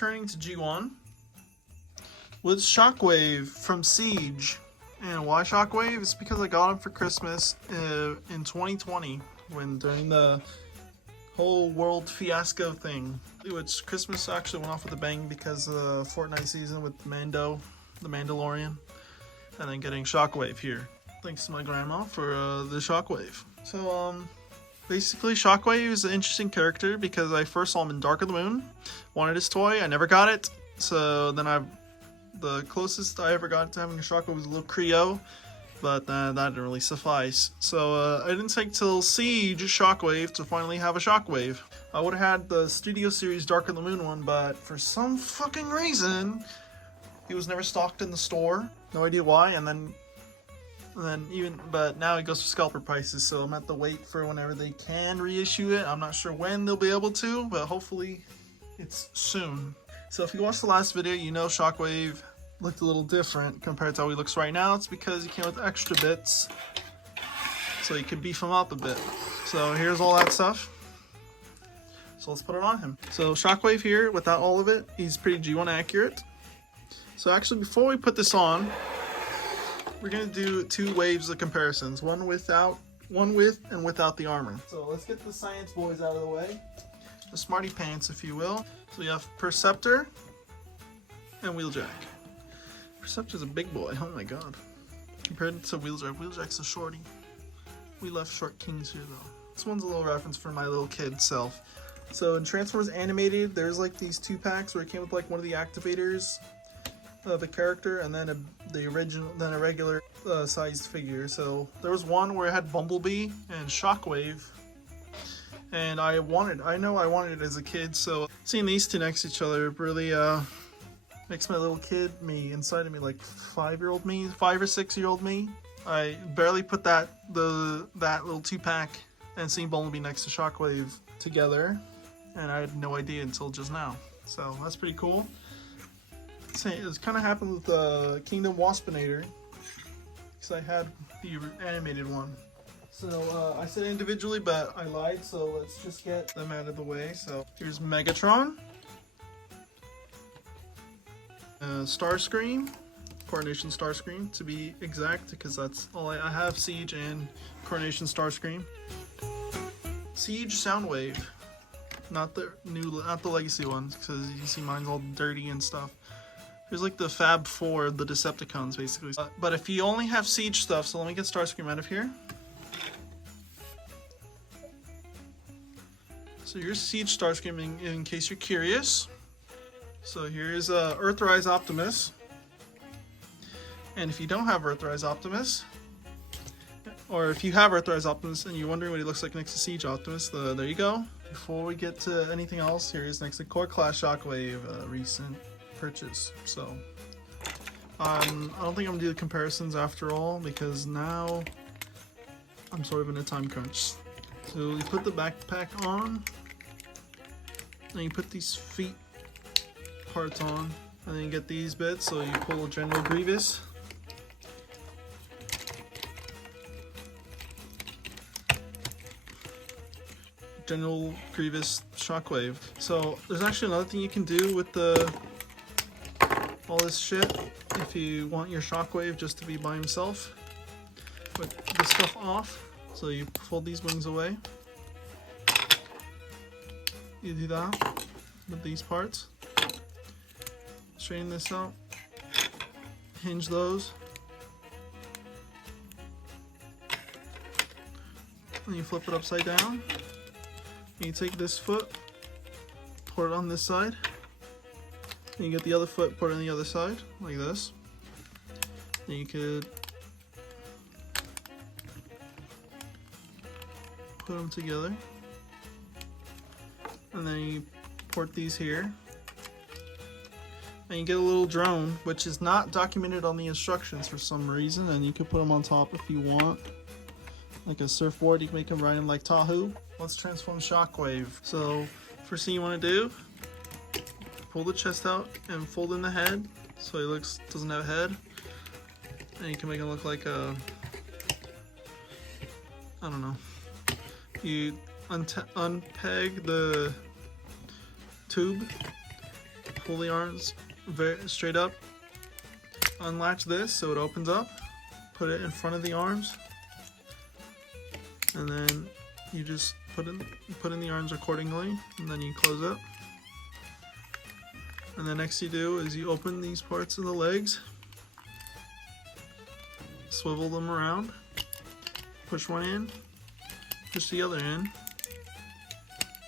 returning to G1 with Shockwave from Siege. And why Shockwave? It's because I got him for Christmas in 2020 during the whole world fiasco thing. Which Christmas actually went off with a bang because of the Fortnite season with Mando, the Mandalorian, and then getting Shockwave here. Thanks to my grandma for the Shockwave. So basically Shockwave is an interesting character because I first saw him in Dark of the Moon, wanted his toy, I never got it. So then the closest I ever got to having a Shockwave was a little Creo, but that didn't really suffice. So I didn't take till Siege Shockwave to finally have a Shockwave. I would have had the Studio Series Dark of the Moon one, but for some fucking reason, he was never stocked in the store. No idea why, but now it goes for scalper prices, so I'm at the wait for whenever they can reissue it. I'm not sure when they'll be able to, but hopefully it's soon. So if you watched the last video, you know Shockwave looked a little different compared to how he looks right now. It's because he came with extra bits, so you could beef him up a bit. So here's all that stuff. So let's put it on him. So Shockwave here, without all of it, he's pretty G1 accurate. So actually, before we put this on, we're gonna do 2 waves of comparisons, one with and without the armor. So let's get the science boys out of the way, the smarty pants, if you will. So we have Perceptor and Wheeljack. Perceptor's a big boy. Oh my god. Compared to Wheeljack, Wheeljack's a shorty. We left short kings here though. This one's a little reference for my little kid self. So in Transformers Animated, there's like these 2 packs where it came with like one of the activators of a character and then a regular sized figure. So there was one where it had Bumblebee and Shockwave, and I wanted it as a kid, so seeing these 2 next to each other really makes my little kid me inside of me, like 5-year-old me, 5 or 6-year-old me. I barely put that little 2-pack and seeing Bumblebee next to Shockwave together, and I had no idea until just now. So that's pretty cool. It's kind of happened with Kingdom Waspinator, because I had the animated one. So I said individually, but I lied, so let's just get them out of the way. So here's Megatron, Starscream, Coronation Starscream to be exact, because that's all I have. Siege and Coronation Starscream. Siege Soundwave, not the legacy ones, because you see mine's all dirty and stuff. Here's like the Fab Four, the Decepticons, basically. But if you only have Siege stuff, so let me get Starscream out of here. So here's Siege Starscream in case you're curious. So here's Earthrise Optimus. And if you don't have Earthrise Optimus, or if you have Earthrise Optimus and you're wondering what he looks like next to Siege Optimus, there you go. Before we get to anything else, here's next to Core Class Shockwave, recent purchase. So I don't think I'm gonna do the comparisons after all, because now I'm sort of in a time crunch. So you put the backpack on, and you put these feet parts on, and then you get these bits. So you pull General Grievous, Shockwave. So there's actually another thing you can do with all this shit if you want your Shockwave just to be by himself. Put this stuff off. So you fold these wings away. You do that with these parts. Straighten this out. Hinge those. And you flip it upside down. And you take this foot, put it on this side. And you get the other foot, put it on the other side, like this. Then you could put them together. And then you port these here. And you get a little drone, which is not documented on the instructions for some reason, and you can put them on top if you want. Like a surfboard, you can make them ride them like Tahoe. Let's transform Shockwave. So, first thing you want to do, pull the chest out and fold in the head so he doesn't have a head. And you can make him look like a, I don't know. You unpeg the tube, pull the arms very straight up, unlatch this so it opens up, put it in front of the arms, and then you just put in the arms accordingly, and then you close it. And the next you do is you open these parts of the legs, swivel them around, push one in, push the other in,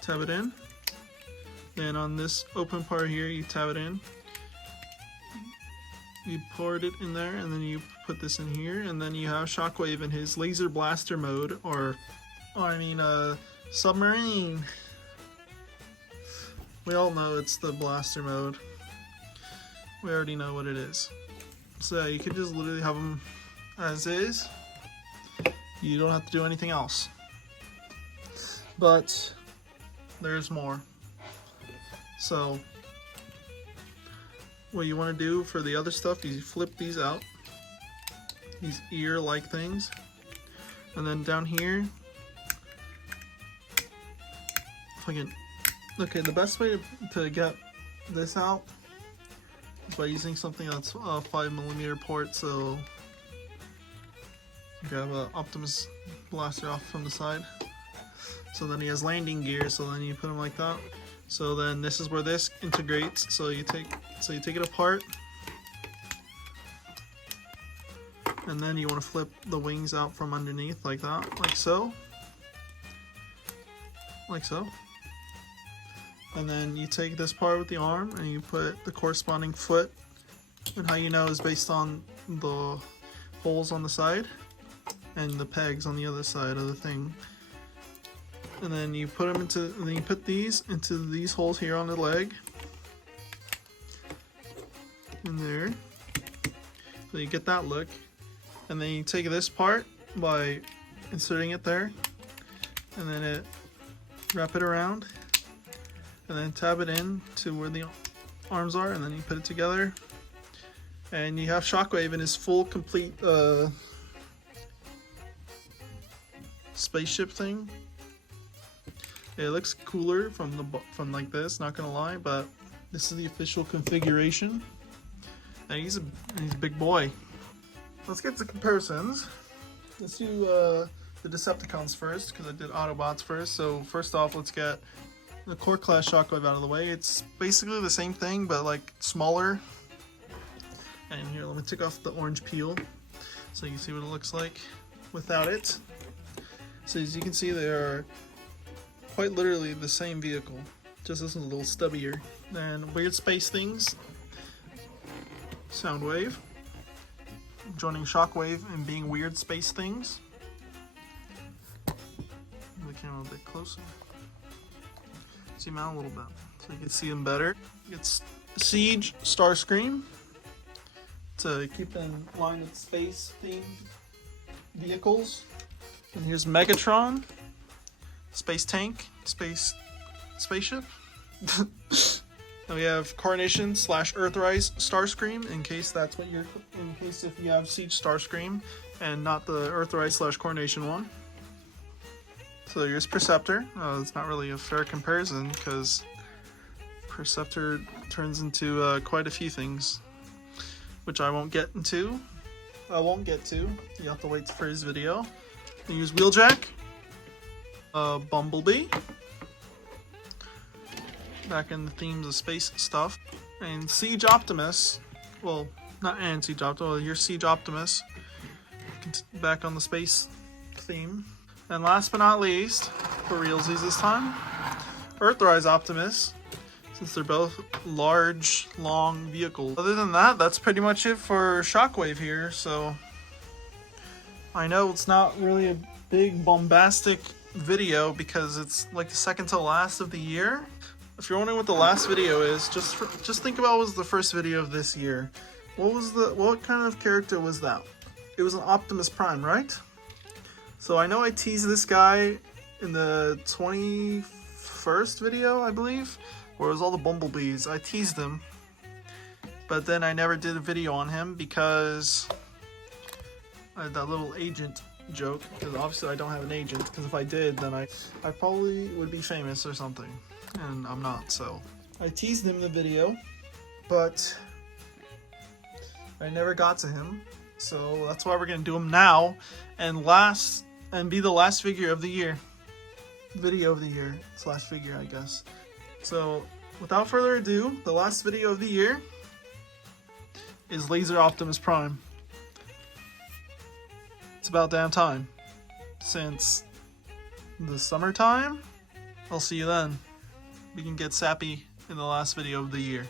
tab it in. Then on this open part here, you tab it in. You poured it in there, and then you put this in here, and then you have Shockwave in his laser blaster mode, or I mean, submarine. We all know it's the blaster mode. We already know what it is. So you can just literally have them as is. You don't have to do anything else. But there's more. So what you want to do for the other stuff is you flip these out. These ear-like things. And then down here, okay, the best way to get this out is by using something that's a 5mm port, so grab an Optimus blaster off from the side. So then he has landing gear, so then you put him like that. So then this is where this integrates, so you take it apart, and then you want to flip the wings out from underneath like that, like so. Like so. And then you take this part with the arm and you put the corresponding foot, and how you know is based on the holes on the side and the pegs on the other side of the thing. And then you put them into, and then you put these into these holes here on the leg. In there. So you get that look. And then you take this part by inserting it there, and then wrap it around, and then tab it in to where the arms are, and then you put it together, and you have Shockwave in his full complete spaceship thing. It looks cooler from like this, not gonna lie, but this is the official configuration, and he's a big boy. Let's get to comparisons. Let's do the Decepticons first, because I did Autobots first. So first off, let's get the Core Class Shockwave out of the way. It's basically the same thing, but like smaller. And here, let me take off the orange peel so you can see what it looks like without it. So as you can see, they are quite literally the same vehicle, just this is a little stubbier. And Weird Space Things, Soundwave, joining Shockwave and being Weird Space Things. The camera a bit closer. Zoom out a little bit so you can see them better. It's Siege Starscream to keep in line with space themed vehicles. And here's Megatron, Space Tank, Spaceship. And we have Coronation / Earthrise Starscream, in case that's what if you have Siege Starscream and not the Earthrise / Coronation one. So here's Perceptor. It's not really a fair comparison because Perceptor turns into quite a few things, which I won't get into. You have to wait for his video. We use Wheeljack, Bumblebee, back in the themes of space stuff, and Siege Optimus. Well, not and Siege Optimus. Here's Siege Optimus, back on the space theme. And last but not least, for realsies this time, Earthrise Optimus, since they're both large, long vehicles. Other than that, that's pretty much it for Shockwave here. So I know it's not really a big bombastic video because it's like the second to last of the year. If you're wondering what the last video is, just think about what was the first video of this year. What kind of character was that? It was an Optimus Prime, right? So I know I teased this guy in the 21st video, I believe, where it was all the Bumblebees. I teased him, but then I never did a video on him because I had that little agent joke, because obviously I don't have an agent, because if I did, then I probably would be famous or something, and I'm not. So I teased him in the video, but I never got to him. So that's why we're gonna do him now, and be the last figure of the year, video of the year / figure, I guess. So without further ado, the last video of the year is Laser Optimus Prime. It's about damn time, since the summertime. I'll see you then. We can get sappy in the last video of the year.